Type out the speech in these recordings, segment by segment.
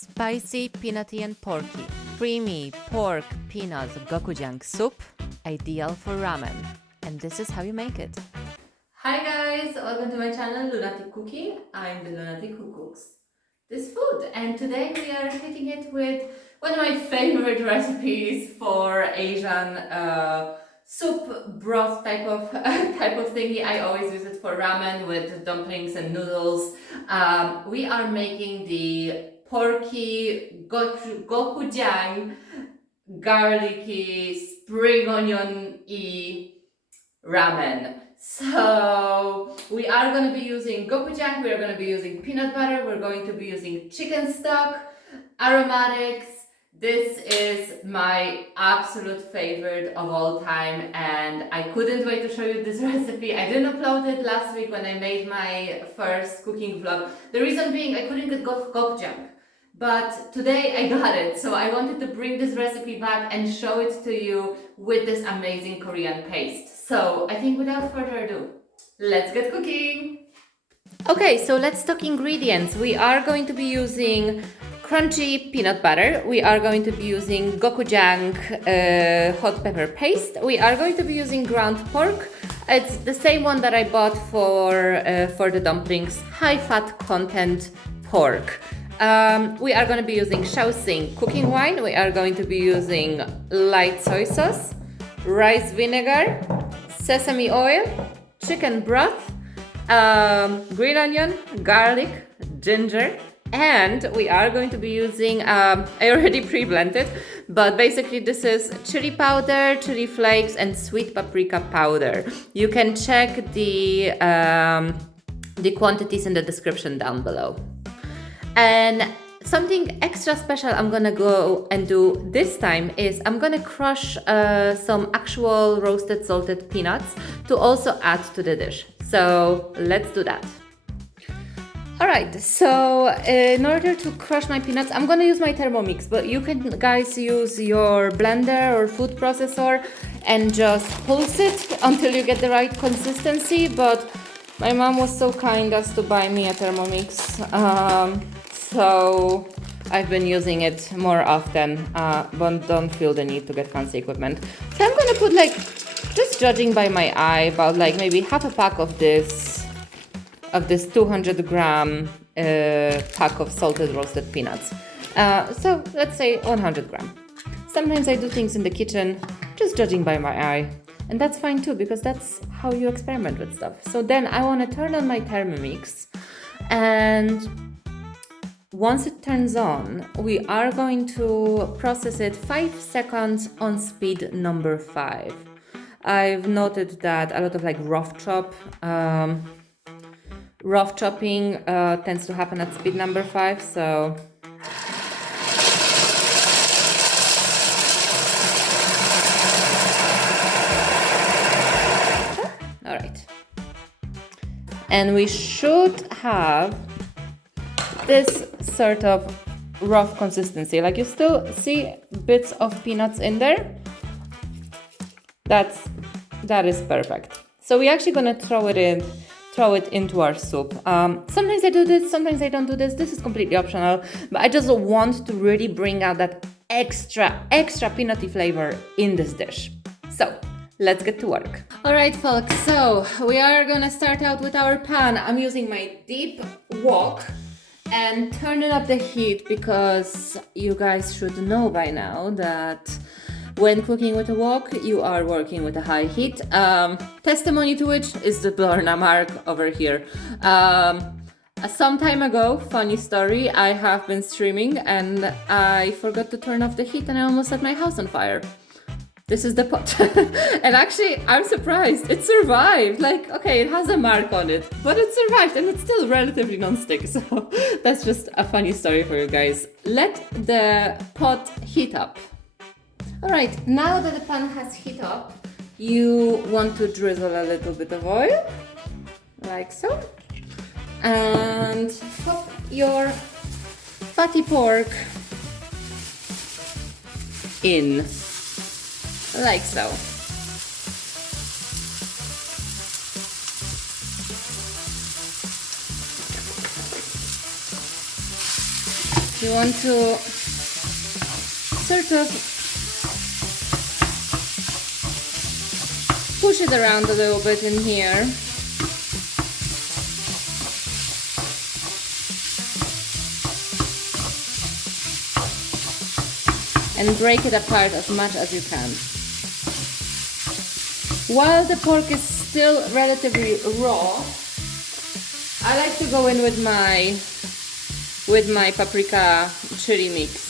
Spicy, peanutty and porky. Creamy pork peanut gochujang soup, ideal for ramen. And this is how you make it. Hi guys, welcome to my channel Lunatic Cooking. I'm the Lunatic who cooks this food, and today we are cooking it with one of my favorite recipes for Asian soup broth type of thingy. I always use it for ramen with dumplings and noodles. We are making the porky gochujang garlicky spring onion-y ramen. So we are going to be using gochujang, we are going to be using peanut butter, we're going to be using chicken stock, aromatics. This is my absolute favorite of all time, and I couldn't wait to show you this recipe. I didn't upload it last week when I made my first cooking vlog. The reason being I couldn't get gochujang. But today I got it, so I wanted to bring this recipe back and show it to you with this amazing Korean paste. So I think without further ado, let's get cooking! Okay, so let's talk ingredients. We are going to be using crunchy peanut butter. We are going to be using gochujang hot pepper paste. We are going to be using ground pork. It's the same one that I bought for the dumplings, high fat content pork. We are going to be using Shaoxing cooking wine. We are going to be using light soy sauce, rice vinegar, sesame oil, chicken broth, green onion, garlic, ginger, and we are going to be using, I already pre-blended, but basically this is chili powder, chili flakes, and sweet paprika powder. You can check the quantities in the description down below. And something extra special I'm gonna go and do this time is I'm gonna crush some actual roasted salted peanuts to also add to the dish. So let's do that. Alright, so in order to crush my peanuts, I'm gonna use my Thermomix, but you can guys use your blender or food processor and just pulse it until you get the right consistency. But my mom was so kind as to buy me a Thermomix. So I've been using it more often, but don't feel the need to get fancy equipment. So I'm gonna put, like, just judging by my eye, about like maybe half a pack of this 200 gram pack of salted roasted peanuts. So let's say 100 gram. Sometimes I do things in the kitchen just judging by my eye, and that's fine too, because that's how you experiment with stuff. So then I want to turn on my Thermomix, and once it turns on, we are going to process it 5 seconds on speed number 5. I've noted that a lot of like rough chopping tends to happen at speed number 5, so all right. And we should have this sort of rough consistency. Like, you still see bits of peanuts in there. That is perfect. So we're actually gonna throw it into our soup. Sometimes I do this, sometimes I don't do this. This is completely optional, but I just want to really bring out that extra peanutty flavor in this dish. So let's get to work. All right, folks, so we are gonna start out with our pan. I'm using my deep wok and turning up the heat, because you guys should know by now that when cooking with a wok, you are working with a high heat. Testimony to which is the Blorna mark over here. Some time ago, funny story, I have been streaming and I forgot to turn off the heat and I almost set my house on fire. This is the pot. And actually, I'm surprised. It survived. Like, okay, it has a mark on it, but it survived and it's still relatively non-stick. So that's just a funny story for you guys. Let the pot heat up. All right, now that the pan has heat up, you want to drizzle a little bit of oil, like so. And pop your fatty pork in. Like so. You want to sort of push it around a little bit in here. And break it apart as much as you can. While the pork is still relatively raw, I like to go in with my paprika chili mix.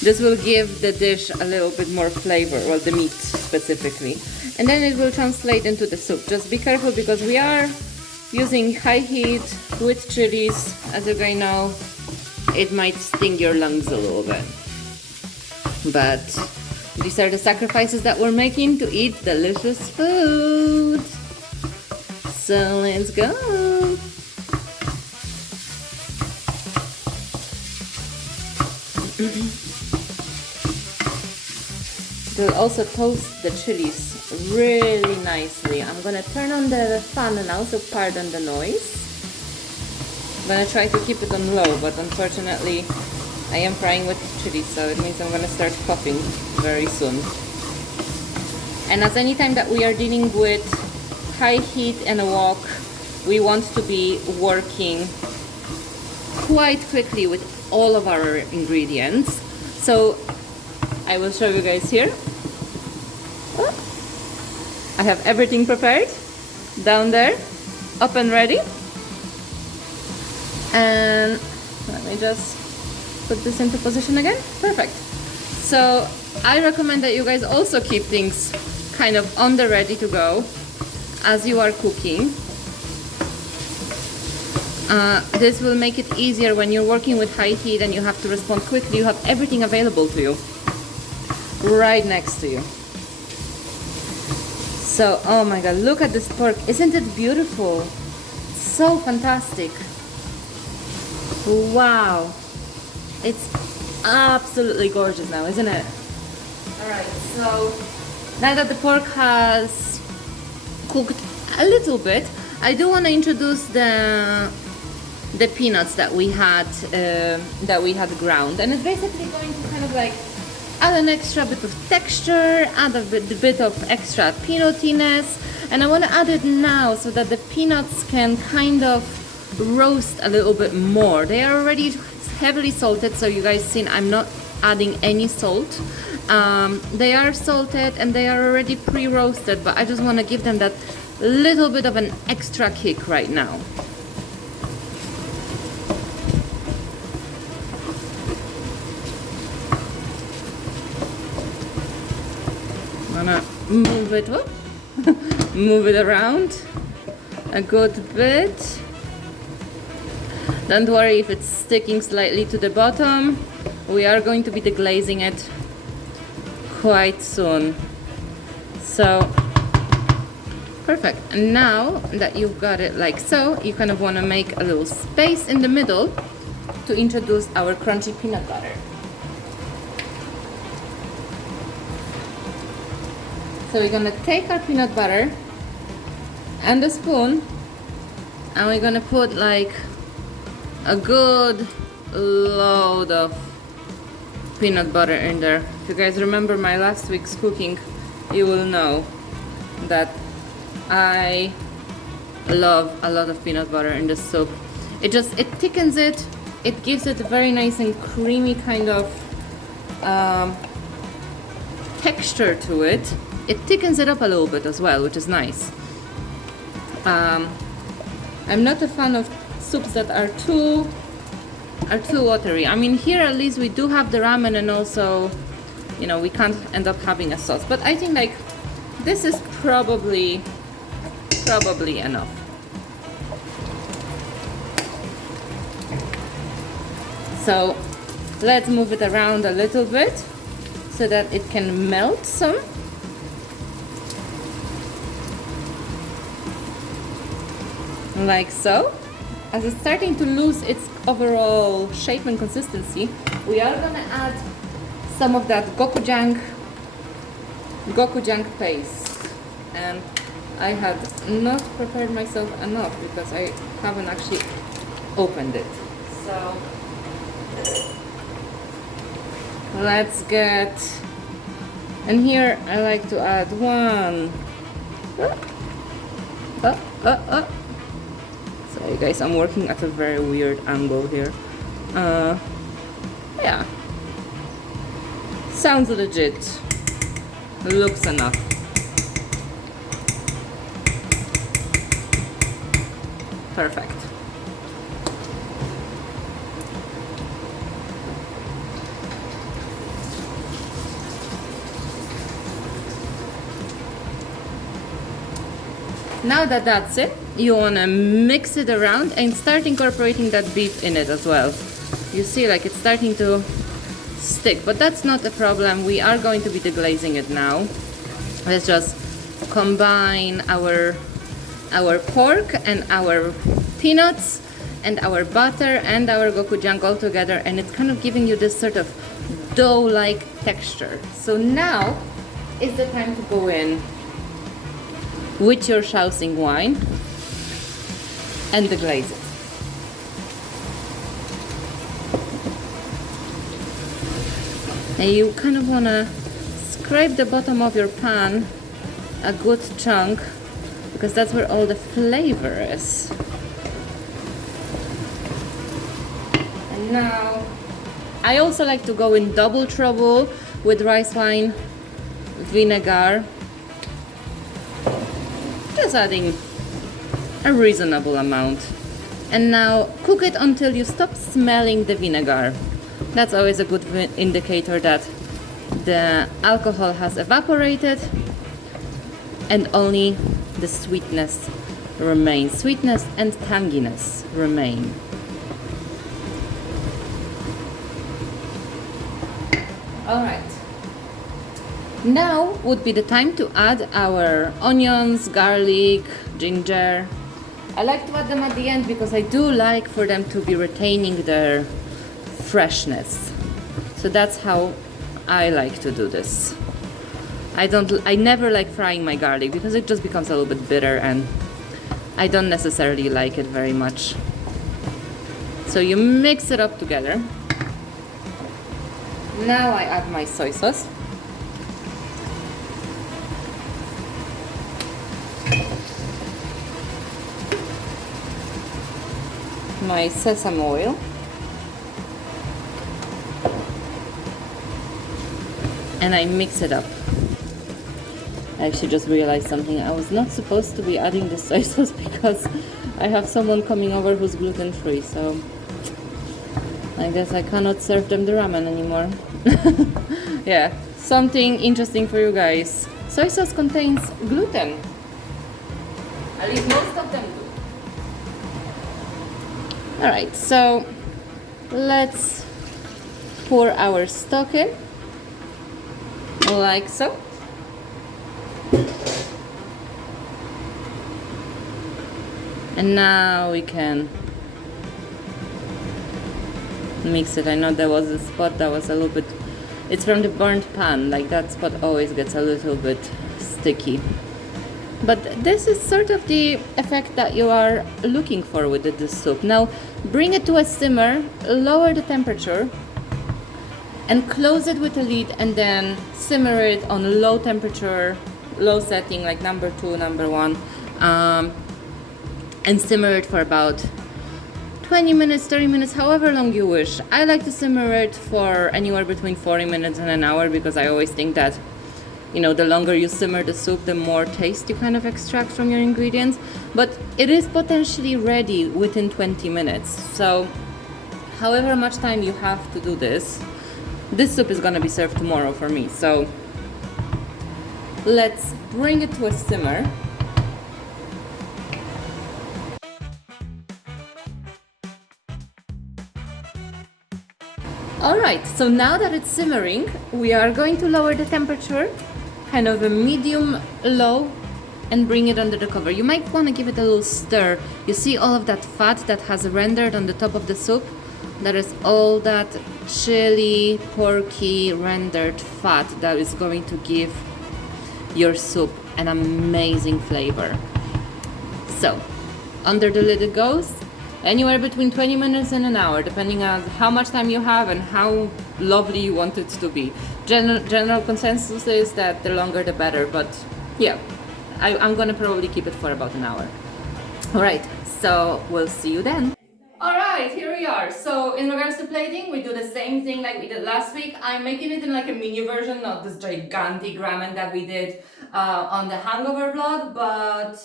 This will give the dish a little bit more flavor, well, the meat specifically. And then it will translate into the soup. Just be careful because we are using high heat with chilies. As you guys know, it might sting your lungs a little bit. But these are the sacrifices that we're making to eat delicious food. So let's go. We'll also toast the chilies really nicely. I'm gonna turn on the fan now, so pardon the noise. I'm gonna try to keep it on low, but unfortunately I am frying with chili, so it means I'm gonna start coughing very soon. And as any time that we are dealing with high heat and a wok, we want to be working quite quickly with all of our ingredients. So I will show you guys here. Oh, I have everything prepared down there, up and ready. And let me just put this into position again. Perfect. So I recommend that you guys also keep things kind of on the ready to go as you are cooking. This will make it easier when you're working with high heat and you have to respond quickly. You have everything available to you, right next to you. So, oh my god, look at this pork. Isn't it beautiful? So fantastic. Wow. It's absolutely gorgeous now, isn't it? Alright, so now that the pork has cooked a little bit, I do want to introduce the peanuts that we had ground, and it's basically going to kind of like add an extra bit of texture, add a bit of extra peanutiness, and I want to add it now so that the peanuts can kind of roast a little bit more. They are already heavily salted, so you guys seen I'm not adding any salt. They are salted and they are already pre-roasted, but I just want to give them that little bit of an extra kick right now. I'm gonna move it up, move it around a good bit. Don't worry if it's sticking slightly to the bottom. We are going to be deglazing it quite soon. So, perfect. And now that you've got it like so, you kind of want to make a little space in the middle to introduce our crunchy peanut butter. So we're going to take our peanut butter and a spoon, and we're going to put like a good load of peanut butter in there. If you guys remember my last week's cooking, you will know that I love a lot of peanut butter in the soup. It thickens it, it gives it a very nice and creamy kind of texture to it. It thickens it up a little bit as well, which is nice. I'm not a fan of soups that are too watery. I mean, here at least we do have the ramen, and also, you know, we can't end up having a sauce. But I think like this is probably enough. So let's move it around a little bit so that it can melt some. Like so. As it's starting to lose its overall shape and consistency, we are gonna add some of that gochujang paste. And I had not prepared myself enough because I haven't actually opened it. So let's get, and here I like to add one. Sorry guys, I'm working at a very weird angle here. Yeah. Sounds legit. Looks enough. Perfect. Now that that's it, you want to mix it around and start incorporating that beef in it as well. You see, like it's starting to stick, but that's not a problem. We are going to be deglazing it now. Let's just combine our pork and our peanuts and our butter and our gochujang all together, and it's kind of giving you this sort of dough-like texture. So now is the time to go in with your Shaoxing wine and deglaze it. And you kind of want to scrape the bottom of your pan a good chunk, because that's where all the flavor is. And now I also like to go in double trouble with rice wine vinegar, just adding a reasonable amount. And now cook it until you stop smelling the vinegar. That's always a good indicator that the alcohol has evaporated and only the sweetness remains. Sweetness and tanginess remain. Alright. Now would be the time to add our onions, garlic, ginger. I like to add them at the end because I do like for them to be retaining their freshness. So that's how I like to do this. I never like frying my garlic because it just becomes a little bit bitter and I don't necessarily like it very much. So you mix it up together. Now I add my soy sauce. My sesame oil. And I mix it up. I actually just realized something. I was not supposed to be adding the soy sauce because I have someone coming over who's gluten-free, so I guess I cannot serve them the ramen anymore. Yeah, something interesting for you guys. Soy sauce contains gluten. At least most of them do. Alright, so let's pour our stock in. Like so. And now we can mix it. I know there was a spot that was a little bit, it's from the burnt pan, like that spot always gets a little bit sticky. But this is sort of the effect that you are looking for with this soup. Now bring it to a simmer, lower the temperature, and close it with a lid, and then simmer it on low temperature, low setting, like number 2, number 1, and simmer it for about 20 minutes, 30 minutes, however long you wish. I like to simmer it for anywhere between 40 minutes and an hour because I always think that, you know, the longer you simmer the soup, the more taste you kind of extract from your ingredients. But it is potentially ready within 20 minutes. So however much time you have to do this soup is gonna be served tomorrow for me. So let's bring it to a simmer. Alright, so now that it's simmering, we are going to lower the temperature, kind of a medium-low, and bring it under the cover. You might want to give it a little stir. You see all of that fat that has rendered on the top of the soup? That is all that chili, porky, rendered fat that is going to give your soup an amazing flavor. So, under the lid it goes, anywhere between 20 minutes and an hour, depending on how much time you have and how lovely you want it to be. General consensus is that the longer the better, but yeah, I'm gonna probably keep it for about an hour. Alright, so we'll see you then. Alright, here we are. So in regards to plating, we do the same thing like we did last week. I'm making it in like a mini version, not this gigantic ramen that we did on the hangover vlog, but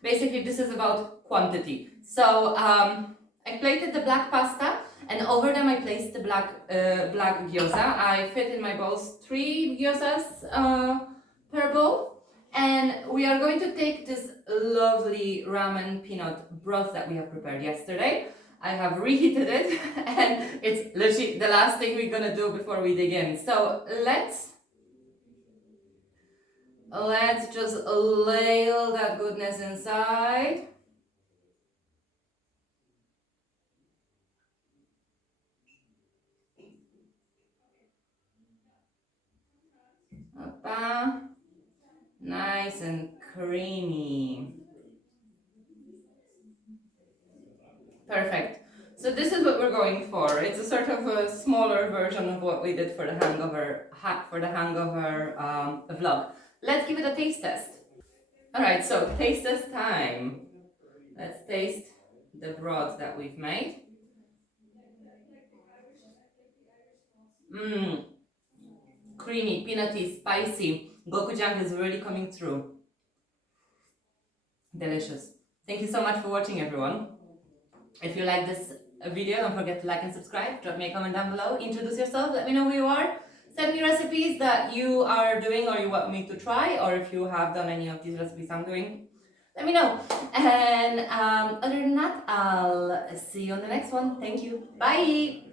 basically this is about quantity. So I plated the black pasta, and over them I placed the black gyoza. I fit in my bowls 3 gyozas per bowl. And we are going to take this lovely ramen peanut broth that we have prepared yesterday. I have reheated it and it's literally the last thing we're gonna do before we dig in. So let's just ladle that goodness inside. Oppa. Nice and creamy. Perfect. So this is what we're going for. It's a sort of a smaller version of what we did for the hangover vlog. Let's give it a taste test. All right, so taste test time. Let's taste the broth that we've made. Mmm, creamy, peanutty, spicy. Gochujang is really coming through. Delicious. Thank you so much for watching, everyone. If you like this video, don't forget to like and subscribe. Drop me a comment down below. Introduce yourself. Let me know who you are. Send me recipes that you are doing or you want me to try, or if you have done any of these recipes I'm doing, let me know. And other than that, I'll see you on the next one. Thank you. Bye.